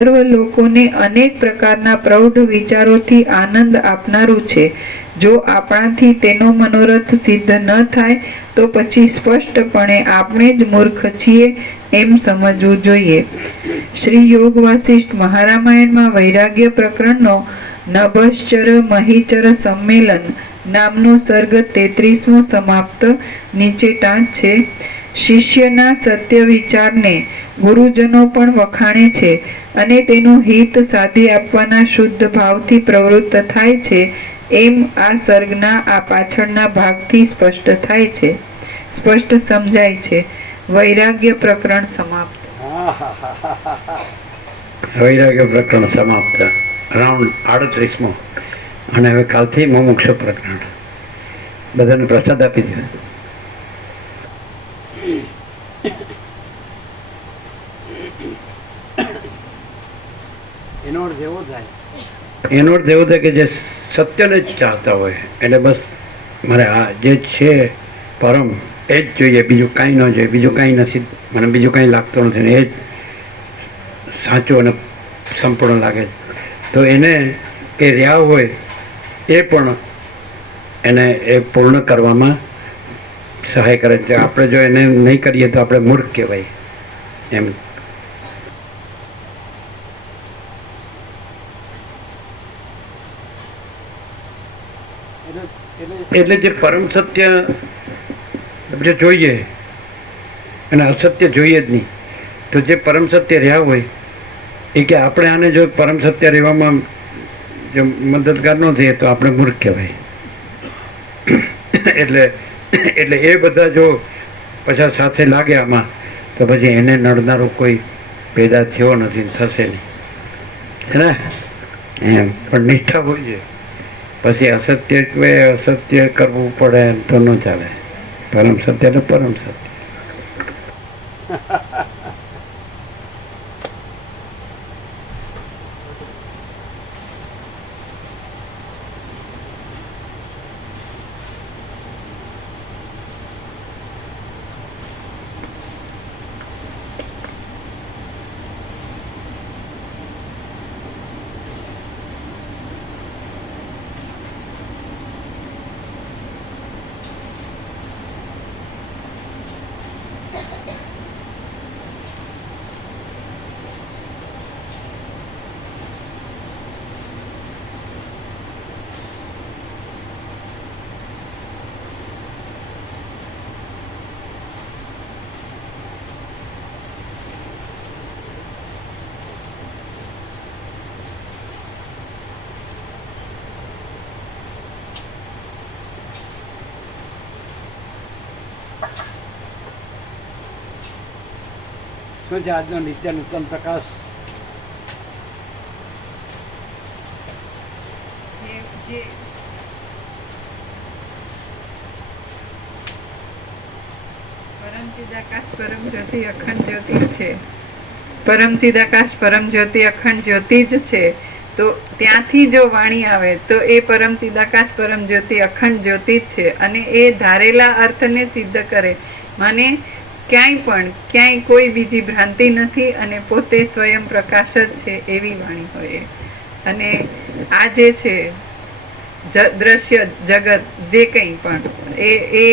સર્વ લોકોને અનેક પ્રકારના પ્રૌઢ વિચારોથી આનંદ આપનારું છે. જો આપણાથી તેનો મનોરથ સિદ્ધ ન થાય તો પછી સ્પષ્ટપણે આપણે જ મૂર્ખ છીએ એમ સમજવું જોઈએ. શ્રી યોગ વાસિષ્ઠ મહારામાયણમાં વૈરાગ્ય પ્રકરણનો નભશ્ચર મહીચર સંમેલન નામનો સર્ગ 33મો સમાપ્ત નીચે ટાંચ છે. શિષ્યના સત્ય વિચારને ગુરુજનો પણ વખાણે છે અને તેનું હિત સાધી આપવાના શુદ્ધ ભાવથી પ્રવૃત્ત થાય છે એમ આ સર્ગના આ પાછળના ભાગથી સ્પષ્ટ સમજાય છે. વૈરાગ્ય પ્રકરણ સમાપ્ત. વૈરાગ્ય પ્રકરણ સમાપ્ત. રાઉન્ડ 38મો. અને હવે કાલથી મુમુક્ષ પ્રકરણ. બધાને પ્રસાદ આપી દો. એનો અર્થ એવો થાય કે જે સત્યને જ ચાહતા હોય એટલે બસ મારે આ જે છે પરમ એ જ જોઈએ, બીજું કાંઈ ન જોઈએ, બીજું કાંઈ નથી, મને બીજું કાંઈ લાગતું નથી ને એ જ સાચું અને સંપૂર્ણ લાગે. તો એને એ રહ્યા હોય એ પણ એને એ પૂર્ણ કરવામાં સહાય કરે છે. આપણે જો એને નહીં કરીએ તો આપણે મૂર્ખ કહેવાય એમ. એટલે જે પરમ સત્ય જે જોઈએ અને અસત્ય જોઈએ જ નહીં. તો જે પરમ સત્ય રહ્યા હોય એ કે આપણે આને જો પરમ સત્ય રહેવામાં જો મદદગાર ન થઈએ તો આપણે મૂર્ખ કહેવાય. એટલે એ બધા જો પાછા સાથે લાગે આમાં તો પછી એને નડનારો કોઈ પેદા થયો નથી, થશે નહીં હે ને એમ. પણ નિષ્ઠા હોય છે. પછી અસત્ય કરવું પડે તો ન ચાલે. પરમ સત્ય ને પરમ સત્ય. શું છે આજનો નિત્ય નૂતન પ્રકાશ? પરમચિદાકાશ પરમ જ્યોતિ અખંડ જ્યોતિ છે. પરમચિદાકાશ પરમ જ્યોતિ અખંડ જ્યોતિ જ છે. તો ત્યાંથી જો વાણી આવે તો એ પરમચિદાકાશ પરમ જ્યોતિ અખંડ જ્યોતિ જ છે અને એ ધારેલા અર્થને સિદ્ધ કરે. મને ક્યાંય કોઈ બીજી ભ્રાંતિ નથી અને પોતે સ્વયં પ્રકાશ જ છે એવી વાણી હોય. અને આ જે છે દ્રશ્ય જગત જે કંઈ પણ એ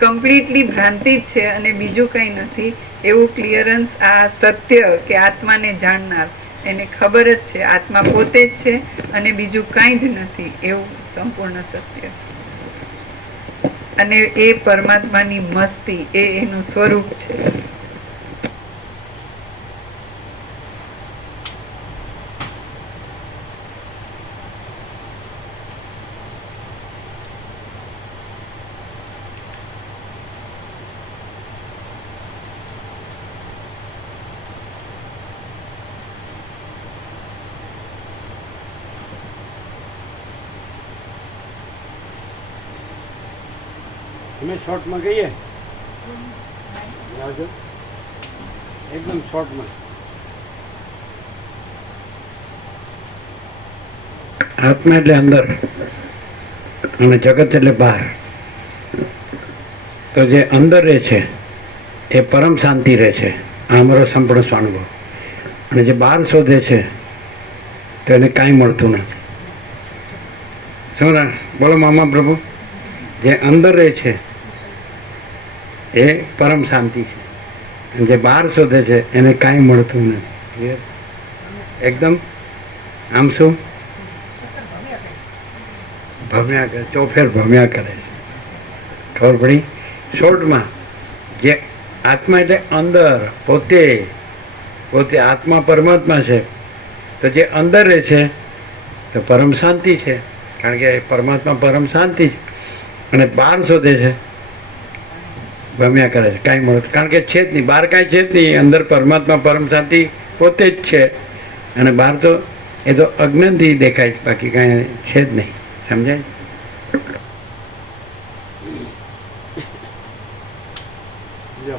કમ્પ્લીટલી ભ્રાંતિ જ છે અને બીજું કંઈ નથી એવું ક્લિયરન્સ આ સત્ય કે આત્માને જાણનાર એને ખબર જ છે. આત્મા પોતે જ છે અને બીજું કાંઈ જ નથી એવું સંપૂર્ણ સત્ય. અને એ પરમાત્માની મસ્તી એ એનું સ્વરૂપ છે. અમે શોર્ટમાં કહીએ એકદમ શોર્ટમાં. આત્મા એટલે અંદર અને જગત એટલે બહાર. તો જે અંદર રહે છે એ પરમ શાંતિ રહે છે. આ અમારો સંપૂર્ણ સ્વાનુભવ. અને જે બહાર શોધે છે તો એને કાંઈ મળતું નથી. શું ના બોલો મામા પ્રભુ? જે અંદર રહે છે એ પરમ શાંતિ છે, અને જે બહાર શોધે છે એને કાંઈ મળતું નથી. એકદમ આમ શું ભમ્યા કરે, ચોફેર ભમ્યા કરે છે. ખબર પડી? શોર્ટમાં જે આત્મા એટલે અંદર પોતે પોતે આત્મા પરમાત્મા છે, તો જે અંદર રહે છે તો પરમ શાંતિ છે, કારણ કે પરમાત્મા પરમ શાંતિ છે. અને બહાર શોધે છે ભમ્યા કરે છે, કાંઈ મળે, કારણ કે છે જ નહીં, બહાર કાંઈ છે જ નહીં. અંદર પરમાત્મા પરમ શાંતિ પોતે જ છે, અને બહાર તો એ તો અજ્ઞાનથી દેખાય છે, બાકી કાંઈ છે જ નહીં. સમજાય? જો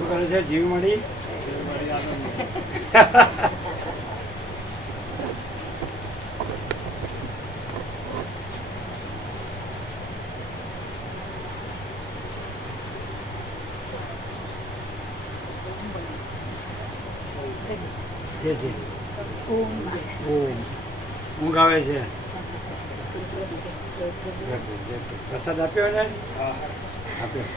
શું કરે છે જીવ મળી? ઊંઘ આવે છે. પ્રસાદ આપ્યો ને? આપ્યો.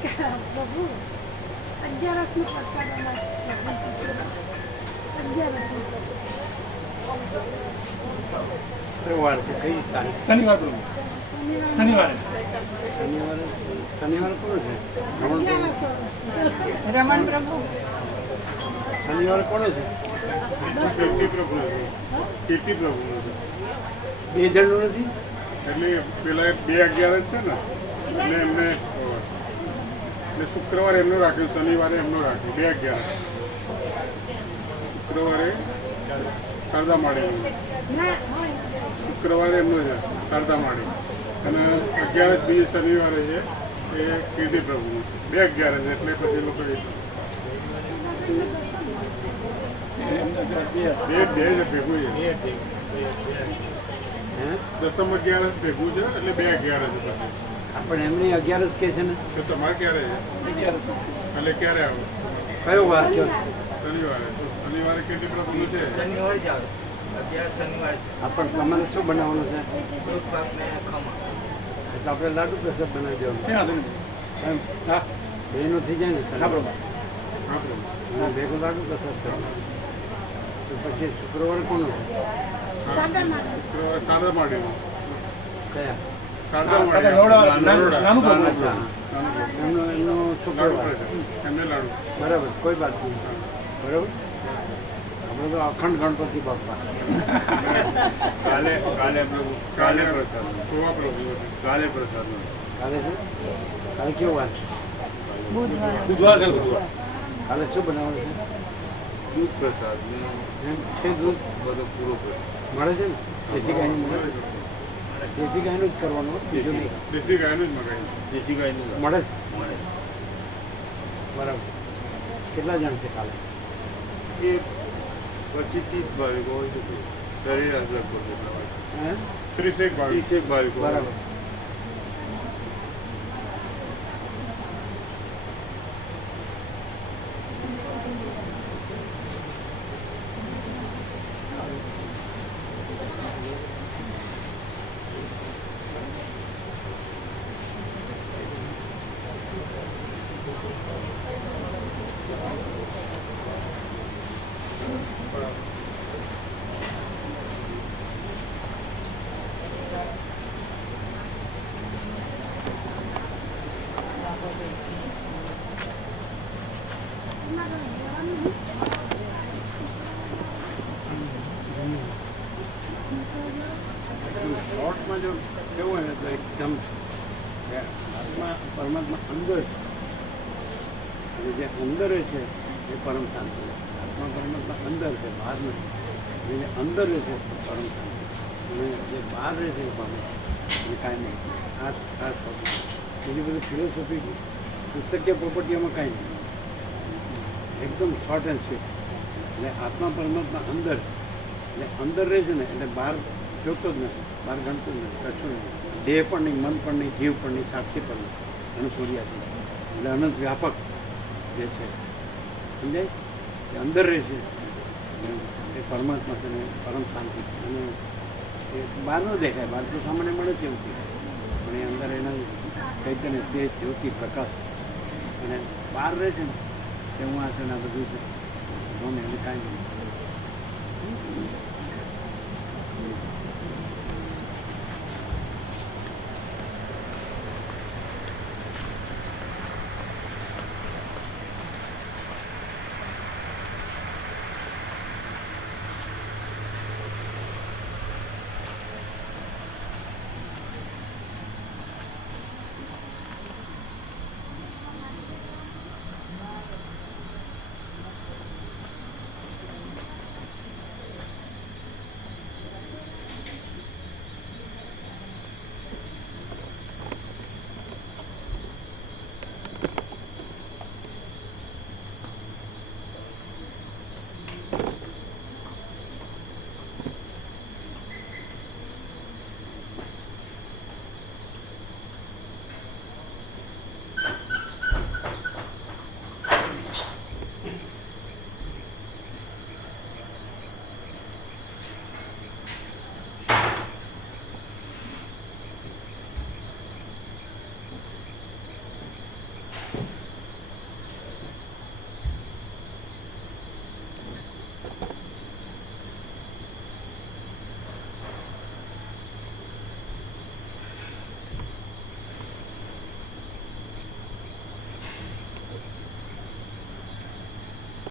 પ્રભુ અગિયારસનો પ્રસાદ અગિયારસનો વાર છે કઈ તારીખ શનિવાર પ્રભુ શનિવારે શનિવારે શનિવારે કોણ છે રમણ પ્રભુ રમણ પ્રભુ શનિવારે કોણ છે કીર્તિ પ્રભુ બે જણનું નથી એટલે પેલા 2/11 છે ને એટલે એમને એટલે શુક્રવારે એમનું રાખ્યું, શનિવારે એમનું રાખ્યું 2/11. શુક્રવારે શારદા માડી, શુક્રવારે એમનું છે શારદા માડી, અને 11 બીજી શનિવારે છે એ કીર્તિ પ્રભુનું. 2/11 છે એટલે પછી લોકો બે ભેગું છે. હે દસમ 11 ભેગું છે એટલે 2/11 છે પછી. પણ એમની 11 જ કે છે ને તો તમારે ક્યારે છે એટલે ક્યારે આવો? કયો વાર છે શનિવારે. શનિવારે કીર્તિ પ્રભુનું છે. આ પણ તમારે શું બનાવવાનું છે એટલે આપણે લાડુ પ્રસાદ બનાવી દેવાનું ક્યાં હતું? એમ હા બેનો થઈ જાય ને હા પ્રભુ હા પ્રભુ. અને ભેગો લાડુ પ્રસાદ કરવાનો તો પછી શુક્રવારે કોનું સાદા માટે શુક્રવારે શારદા માડીનું. કયા શારદા સાથે માડી નરોડા, નાનું પ્રભુ. અચ્છા. એમનો એમનો લાડુ શુક્રવાર પ્રસાદ. એમને લાડુ. બરાબર કોઈ વાત નહીં બરાબર આપણે તો અખંડ ગણપતિ બાપા કાલે પ્રસાદ. ગોવા પ્રભુ. કાલે પ્રસાદ. કાલે શું કાલે કેવું વાત છે બુધવાર છે બુધવાર. કાલે શું બનાવવાનું છે દૂધ પ્રસાદ. એમ છે દૂધ બધો પૂરો પ્રસાદ. મળે છે ને દેશી ગાયનું મળે છે દેશી ગાયનું જ કરવાનું હો, બીજું નહીં દેશી ગાયનું જ મગાવ્યું. દેશી ગાયનું મળે છે? બરાબર કેટલા જણ છે કાલે એ 25-30 ભાવિકો હોય છે. સરેરાશ લગભગ હે 30 ભાવિકો. બરાબર શોર્ટમાં જો કેવું હોય ને તો એકદમ આત્મા પરમાત્મા અંદર છે અને જે અંદર છે એ પરમ શાંતિ આત્મા પરમાત્મા અંદર છે બહાર નથી જે અંદર રહે છે એ પરમ શાંતિ અને જે બહાર રહે છે એ પામે એ કાંઈ નહીં આ બીજી બધી ફિલોસોફી પુસ્તકીય પ્રોપર્ટીઓમાં કાંઈ નહીં એકદમ શોર્ટ એન્ડ સ્વીટ એટલે આત્મા પરમાત્મા અંદર એટલે અંદર રહે છે ને એટલે બહાર જોતો જ નથી બહાર ગણતું જ નથી કશું નહીં દેહ પણ નહીં મન પણ નહીં જીવ પણ નહીં સાક્ષી પણ નહીં એનું સૂર્યાથી એટલે અનંત વ્યાપક જે છે સમજાય એ અંદર રહે છે એ પરમાત્મા છે ને પરમ શાંતિ છે અને એ બહાર ન દેખાય બહાર તો સામાન્ય મળે છે એવું પણ એ અંદર એના ચૈતન્ય તે જ્યોતિ પ્રકાશ અને બહાર રહે છે ને તે હું આ છે ને આ બધું છે ગમે એને કાંઈ નહીં